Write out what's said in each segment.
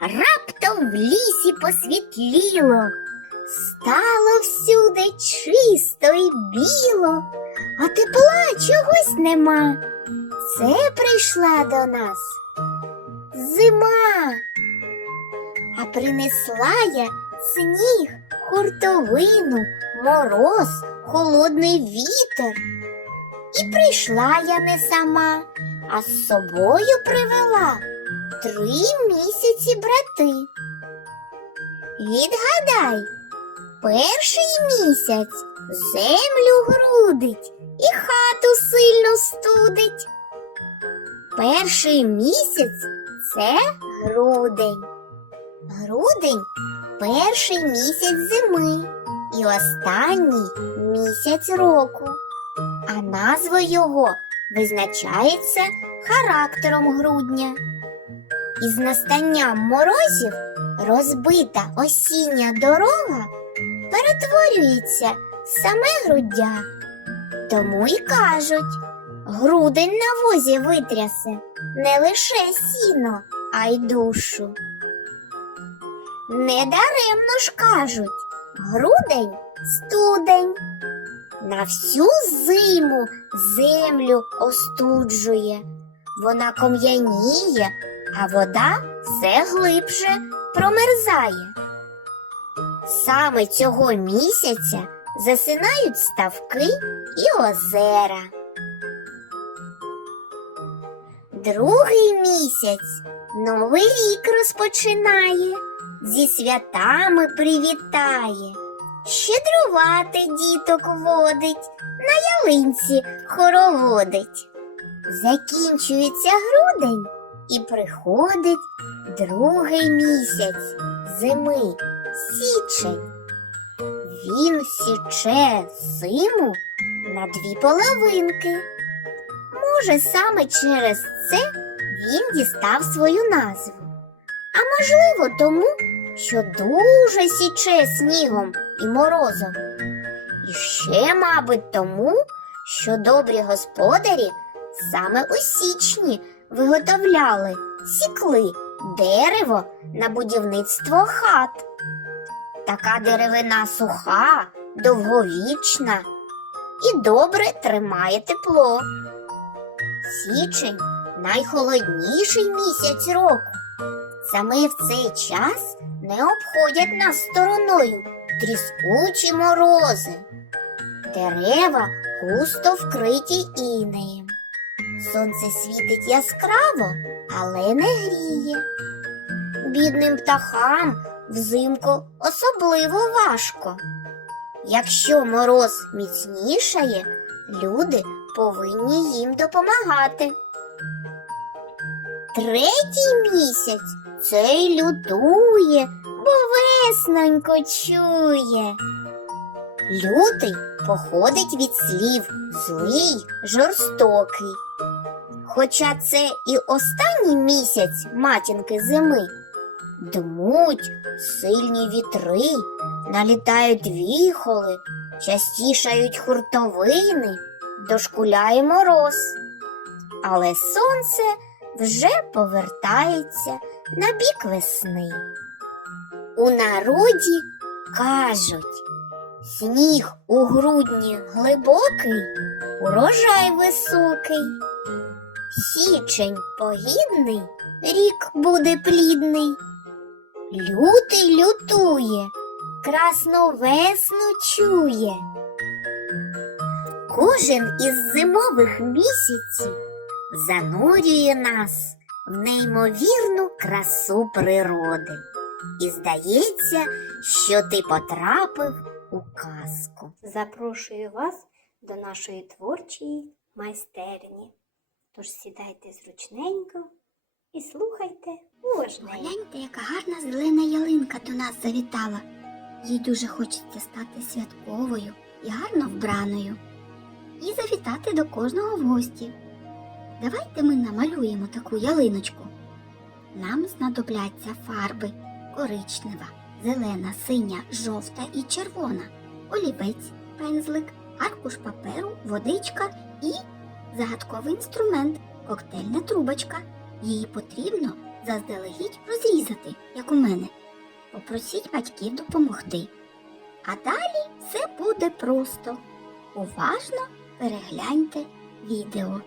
Раптом в лісі посвітліло, стало всюди чисто і біло, а тепла чогось нема. Це прийшла до нас зима, а принесла я сніг, хуртовину, мороз, холодний вітер. І прийшла я не сама, а з собою привела три місяці брати. Відгадай, перший місяць землю грудить і хату сильно студить. Перший місяць це грудень. Грудень перший місяць зими і останній місяць року. А назва його визначається характером грудня. Із настанням морозів розбита осіння дорога перетворюється в саме груддя. Тому й кажуть, грудень на возі витрясе не лише сіно, а й душу. Недаремно ж кажуть, грудень студень. На всю зиму землю остуджує, вона ком'яніє, а вода все глибше промерзає. Саме цього місяця засинають ставки і озера. Другий місяць новий рік розпочинає, зі святами привітає, щедрувати діток водить, на ялинці хороводить. Закінчується грудень і приходить другий місяць зими січень. Він січе зиму на дві половинки. Може, саме через це він дістав свою назву. А можливо, тому, що дуже січе снігом і морозом. І ще, мабуть, тому, що добрі господарі саме у січні виготовляли, сікли дерево на будівництво хат. Така деревина суха, довговічна і добре тримає тепло. Січень найхолодніший місяць року. Саме в цей час не обходять нас стороною тріскучі морози. Дерева густо вкриті інеєм. Сонце світить яскраво, але не гріє. Бідним птахам взимку особливо важко. Якщо мороз міцнішає, люди повинні їм допомагати. Третій місяць цей лютує, бо веснонько чує. Лютий походить від слів злий, жорстокий. Хоча це і останній місяць матінки зими. Дмуть сильні вітри, налітають віхоли, частішають хуртовини, дошкуляє мороз. Але сонце вже повертається на бік весни. У народі кажуть, сніг у грудні глибокий, урожай високий. Січень погідний, рік буде плідний. Лютий лютує, красну весну чує. Кожен із зимових місяців занурює нас в неймовірну красу природи. І здається, що ти потрапив у казку. Запрошую вас до нашої творчої майстерні. Тож сідайте зручненько і слухайте уважно. Гляньте, яка гарна зелена ялинка до нас завітала. Їй дуже хочеться стати святковою і гарно вбраною. І завітати до кожного в гості. Давайте ми намалюємо таку ялиночку. Нам знадобляться фарби коричнева, зелена, синя, жовта і червона, олівець, пензлик, аркуш паперу, водичка і загадковий інструмент коктейльна трубочка. Її потрібно заздалегідь розрізати, як у мене. Попросіть батьків допомогти. А далі все буде просто. Уважно перегляньте відео.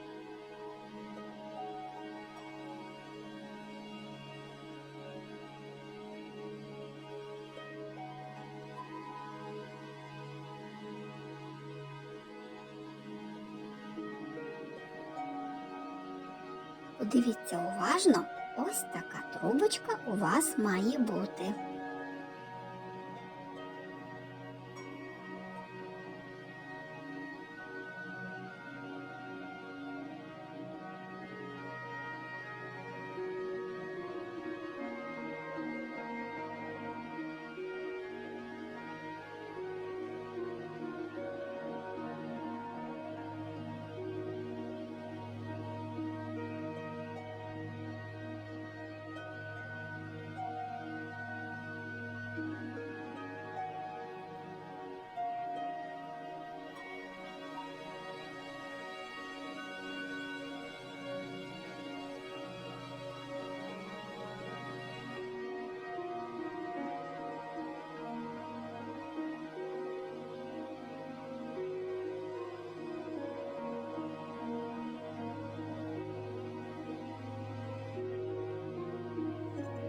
Подивіться уважно, ось така трубочка у вас має бути.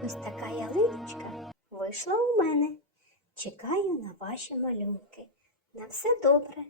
Ось така ялиночка вийшла у мене. Чекаю на ваші малюнки. На все добре.